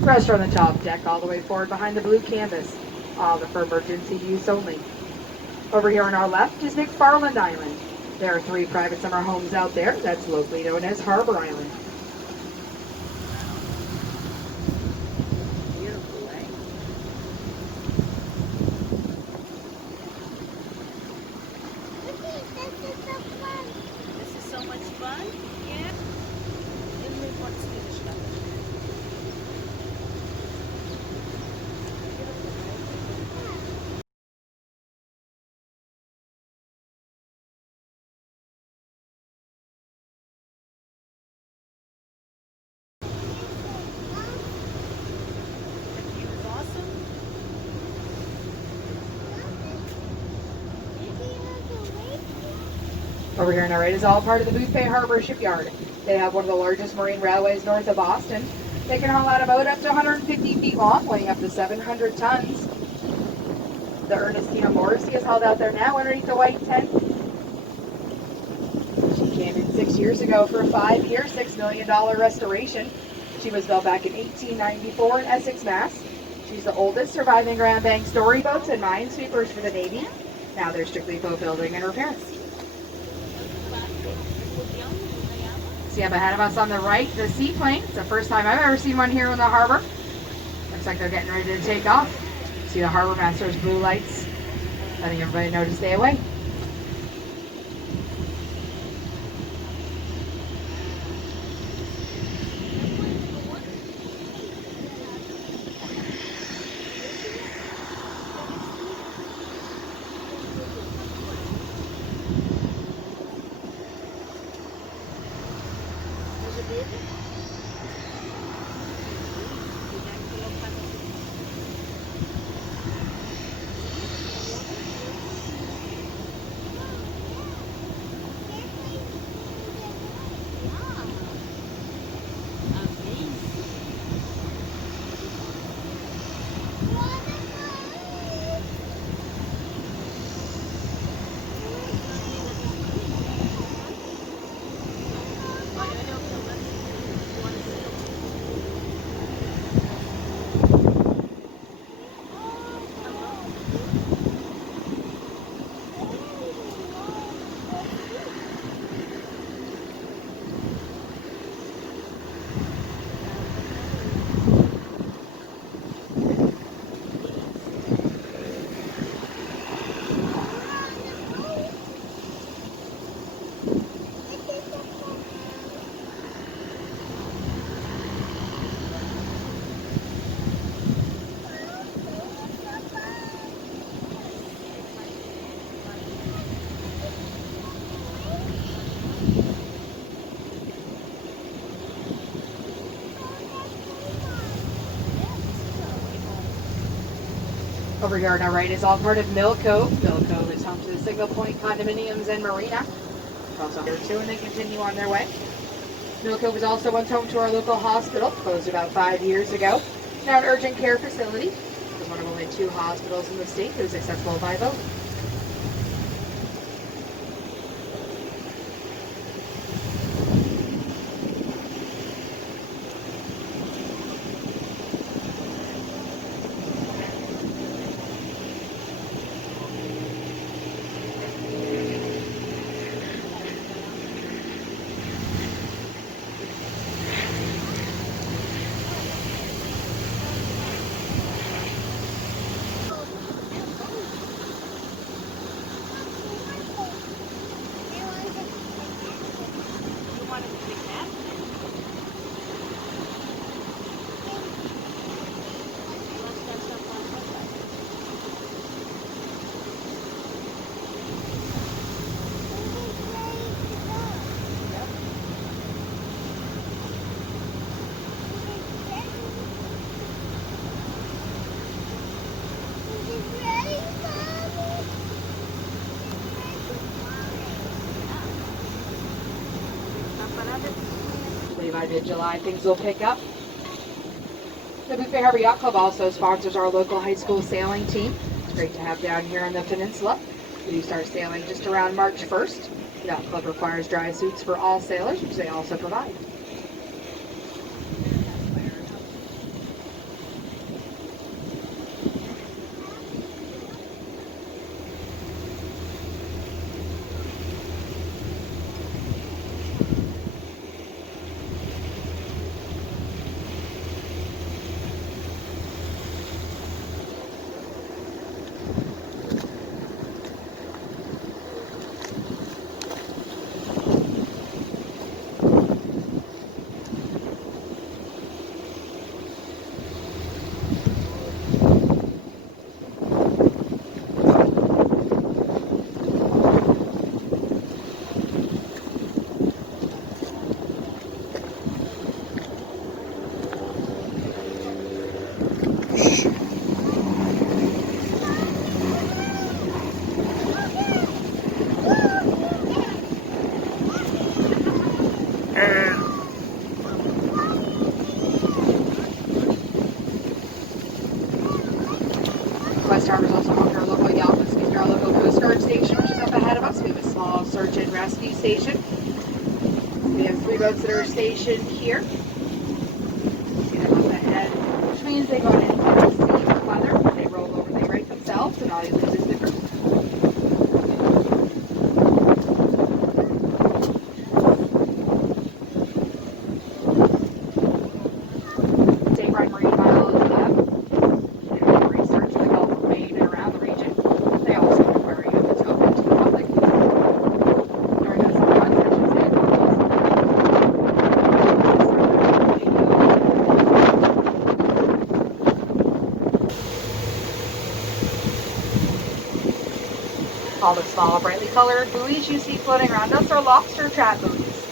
Rest from the top deck all the way forward behind the blue canvas. All for emergency use only. Over here on our left is McFarland Island. There are 3 private summer homes out there. That's locally known as Harbor Island. Beautiful, eh? This is so much fun. Yeah. Emily wants to finish that. The view is awesome. Over here on our right is all part of the BOOTHBAY Harbor Shipyard. They have one of the largest marine railways north of Boston. They can haul out a boat up to 150 feet long, weighing up to 700 tons. The Ernestina Morrissey is hauled out there now underneath the white tent. She came in 6 years ago for a 5-year, $6 million restoration. She was built back in 1894 in Essex, Mass. She's the oldest surviving Grand Bank story boats and minesweepers for the Navy. Now they're strictly boat building and repairs. See up ahead of us on the right, the seaplane. It's the first time I've ever seen one here in the harbor. Looks like they're getting ready to take off. See the harbor master's blue lights, letting everybody know to stay away. Over here on our right is all part of Mill Cove. Mill Cove is home to the Signal Point condominiums and marina. Also here too, and they continue on their way. Mill Cove is also once home to our local hospital, closed about 5 years ago. Now an urgent care facility. It's one of only 2 hospitals in the state that is accessible by boat. By mid-July, things will pick up. The BOOTHBAY Harbor Yacht Club also sponsors our local high school sailing team. It's great to have down here on the peninsula. We do start sailing just around March 1st. The Yacht Club requires dry suits for all sailors, which they also provide. West Harbor's also home to our local our local Coast Guard station, which is up ahead of us. We have a small search and rescue station. We have 3 boats that are stationed here. See them up ahead, which means they go in any safe weather. They roll over, they right themselves, and all you lose is the crew. State Ride Marine Biology Lab. They do research in the Gulf of Maine and around the region. They also have an aquarium that's open to the public. During the summer months, I should say. All the small, brightly colored buoys you see floating around us are lobster trap buoys.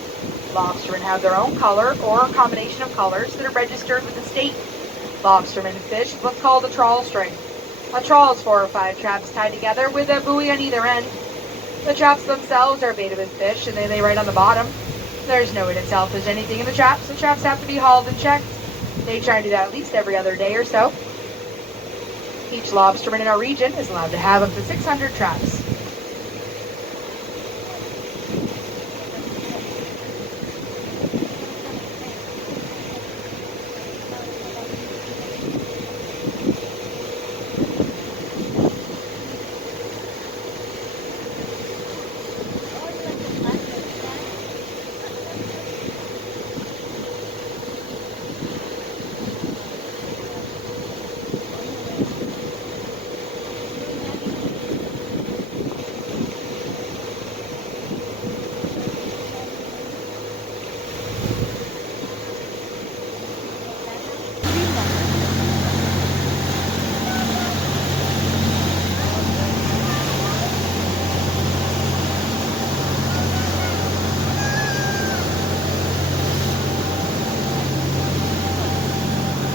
Lobstermen have their own color or a combination of colors that are registered with the state. Lobstermen fish what's called a trawl string. A trawl is 4 or 5 traps tied together with a buoy on either end. The traps themselves are baited with fish and they lay right on the bottom. There's no weight itself as anything in the traps. The traps have to be hauled and checked. They try to do that at least every other day or so. Each lobsterman in our region is allowed to have up to 600 traps.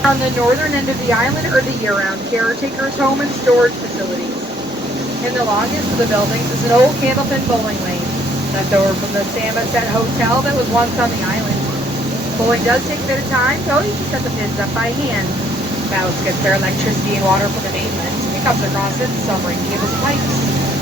On the northern end of the island are the year-round caretakers' home and storage facilities. In the longest of the buildings is an old candlepin bowling lane left over from the Samoset Hotel that was once on the island. Bowling does take a bit of time, so you can set the pins up by hand. Mouse gets their electricity and water from the mainland. It comes across it, submarine cables and pipes.